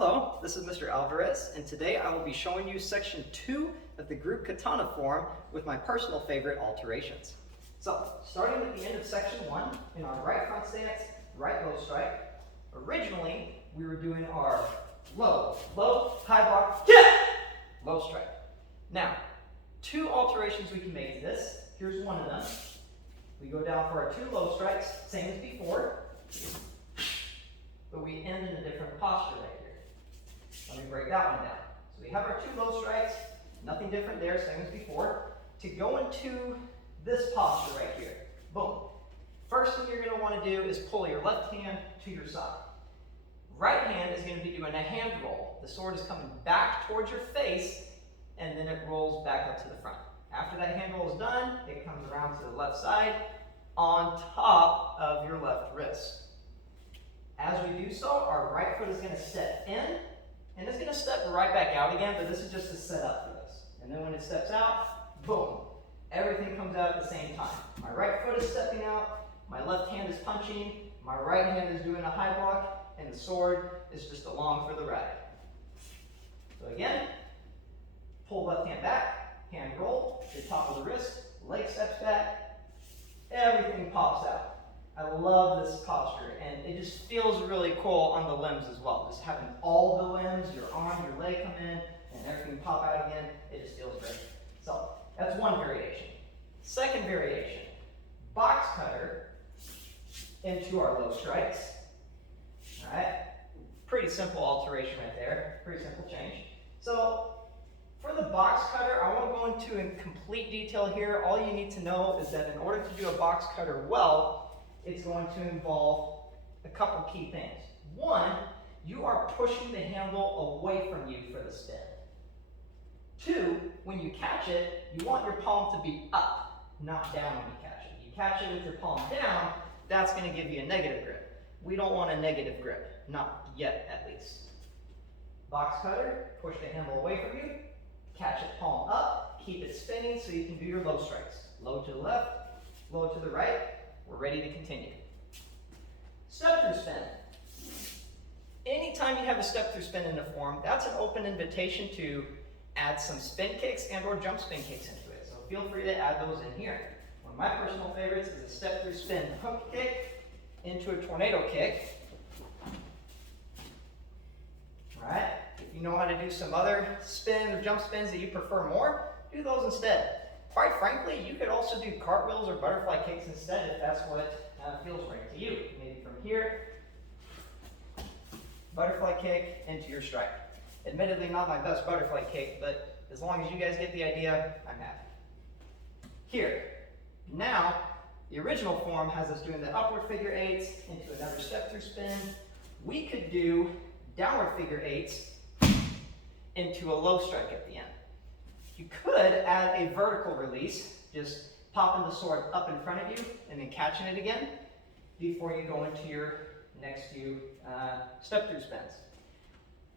Hello, this is Mr. Alvarez, and today I will be showing you section 2 of the group katana form with my personal favorite alterations. So, starting at the end of section 1, in our right front stance, right low strike, originally we were doing our low, high block, low strike. Now, 2 alterations we can make to this. Here's one of them. We go down for our 2 low strikes, same as before, but we end in a different posture right here. Let me break that one down. So we have our 2 low strikes, nothing different there, same as before. To go into this posture right here, boom. First thing you're going to want to do is pull your left hand to your side. Right hand is going to be doing a hand roll. The sword is coming back towards your face, and then it rolls back up to the front. After that hand roll is done, it comes around to the left side on top of your left wrist. As we do so, our right foot is going to step in, and it's going to step right back out again, but this is just a setup for this. And then when it steps out, boom, everything comes out at the same time. My right foot is stepping out, my left hand is punching, my right hand is doing a high block, and the sword is just along for the ride. So again, pull left hand back, hand roll, the top of the wrist, leg steps back, everything pops out. I love this posture, and it just feels really cool on the limbs as well. Just having all the limbs, your arm, your leg come in, and everything pop out again, it just feels great. So that's one variation. Second variation, box cutter into our low strikes. All right, pretty simple alteration right there, pretty simple change. So for the box cutter, I won't go into in complete detail here. All you need to know is that in order to do a box cutter well, it's going to involve a couple key things. One, you are pushing the handle away from you for the spin. 2, when you catch it, you want your palm to be up, not down when you catch it. You catch it with your palm down, that's going to give you a negative grip. We don't want a negative grip, not yet at least. Box cutter, push the handle away from you, catch it palm up, keep it spinning so you can do your low strikes. Low to the left, low to the right. We're ready to continue. Step through spin. Anytime you have a step through spin in the form, that's an open invitation to add some spin kicks and or jump spin kicks into it. So feel free to add those in here. One of my personal favorites is a step through spin hook kick into a tornado kick. All right. If you know how to do some other spin or jump spins that you prefer more, do those instead. Quite frankly, you could also do cartwheels or butterfly kicks instead if that's what feels right to you. Maybe from here, butterfly kick into your strike. Admittedly, not my best butterfly kick, but as long as you guys get the idea, I'm happy. Here, now, the original form has us doing the upward figure 8s into another step through spin. We could do downward figure 8s into a low strike at the end. You could add a vertical release, just popping the sword up in front of you and then catching it again before you go into your next few step through spins.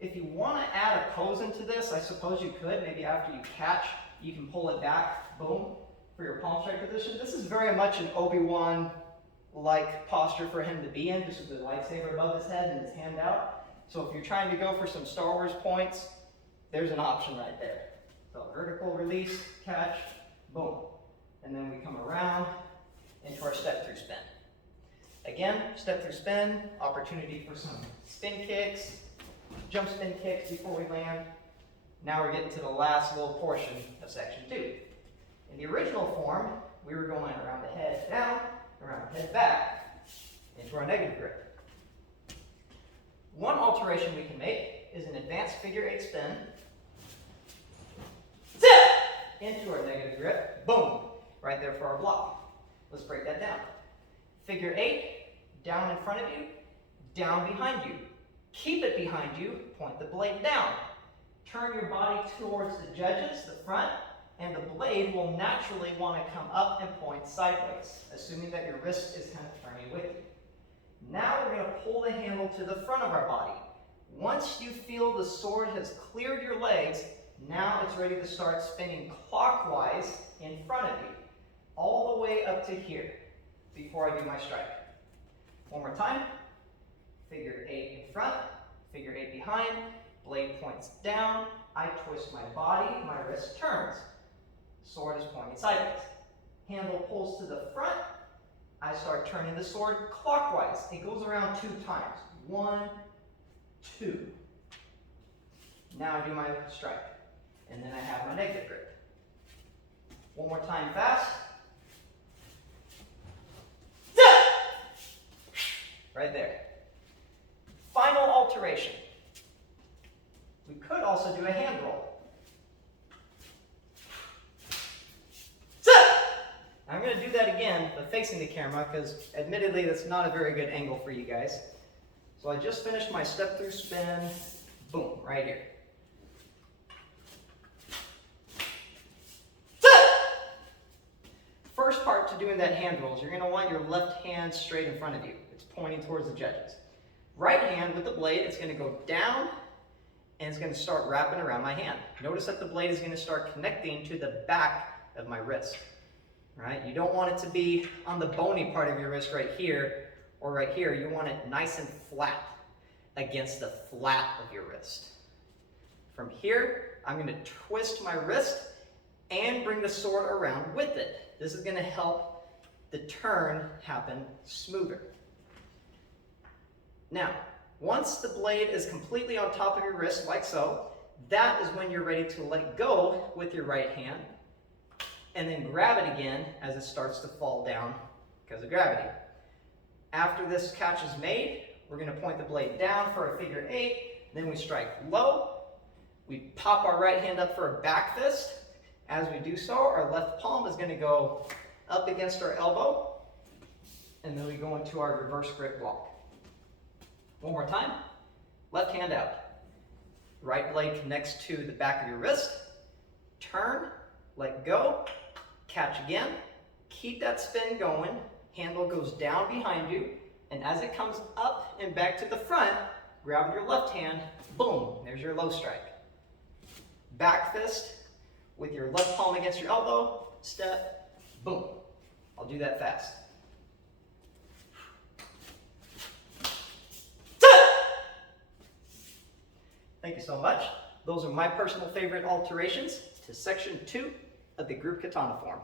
If you want to add a pose into this, I suppose you could. Maybe after you catch, you can pull it back, boom, for your palm strike position. This is very much an Obi-Wan-like posture for him to be in, just with the lightsaber above his head and his hand out. So if you're trying to go for some Star Wars points, there's an option right there. So vertical release, catch, boom. And then we come around into our step through spin. Again, step through spin, opportunity for some spin kicks, jump spin kicks before we land. Now we're getting to the last little portion of section 2. In the original form, we were going around the head down, around the head back, into our negative grip. One alteration we can make is an advanced figure 8 spin, into our negative grip, boom, right there for our block. Let's break that down. Figure 8, down in front of you, down behind you. Keep it behind you, point the blade down. Turn your body towards the judges, the front, and the blade will naturally want to come up and point sideways, assuming that your wrist is kind of turning with you. Now we're going to pull the handle to the front of our body. Once you feel the sword has cleared your legs, now it's ready to start spinning clockwise in front of you, all the way up to here, before I do my strike. One more time. Figure 8 in front, Figure 8 behind, blade points down, I twist my body, my wrist turns. Sword is pointing sideways. Handle pulls to the front, I start turning the sword clockwise. It goes around 2 times. 1, 2. Now I do my strike. And then I have my negative grip. One more time fast. Right there. Final alteration. We could also do a hand roll. I'm going to do that again, but facing the camera, because admittedly that's not a very good angle for you guys. So I just finished my step through spin, boom, right here. First part to doing that hand roll is you're going to want your left hand straight in front of you. It's pointing towards the judges. Right hand with the blade, it's going to go down and it's going to start wrapping around my hand. Notice that the blade is going to start connecting to the back of my wrist. Right? You don't want it to be on the bony part of your wrist right here or right here. You want it nice and flat against the flat of your wrist. From here, I'm going to twist my wrist and bring the sword around with it. This is going to help the turn happen smoother. Now, once the blade is completely on top of your wrist, like so, that is when you're ready to let go with your right hand and then grab it again as it starts to fall down because of gravity. After this catch is made, we're going to point the blade down for a figure 8, then we strike low. We pop our right hand up for a back fist. As we do so, our left palm is going to go up against our elbow, and then we go into our reverse grip block. One more time. Left hand out. Right blade connects to the back of your wrist. Turn, let go, catch again. Keep that spin going. Handle goes down behind you, and as it comes up and back to the front, grab with your left hand, boom, there's your low strike. Back fist with your left palm against your elbow, step, boom. I'll do that fast. Thank you so much. Those are my personal favorite alterations to section 2 of the group katana form.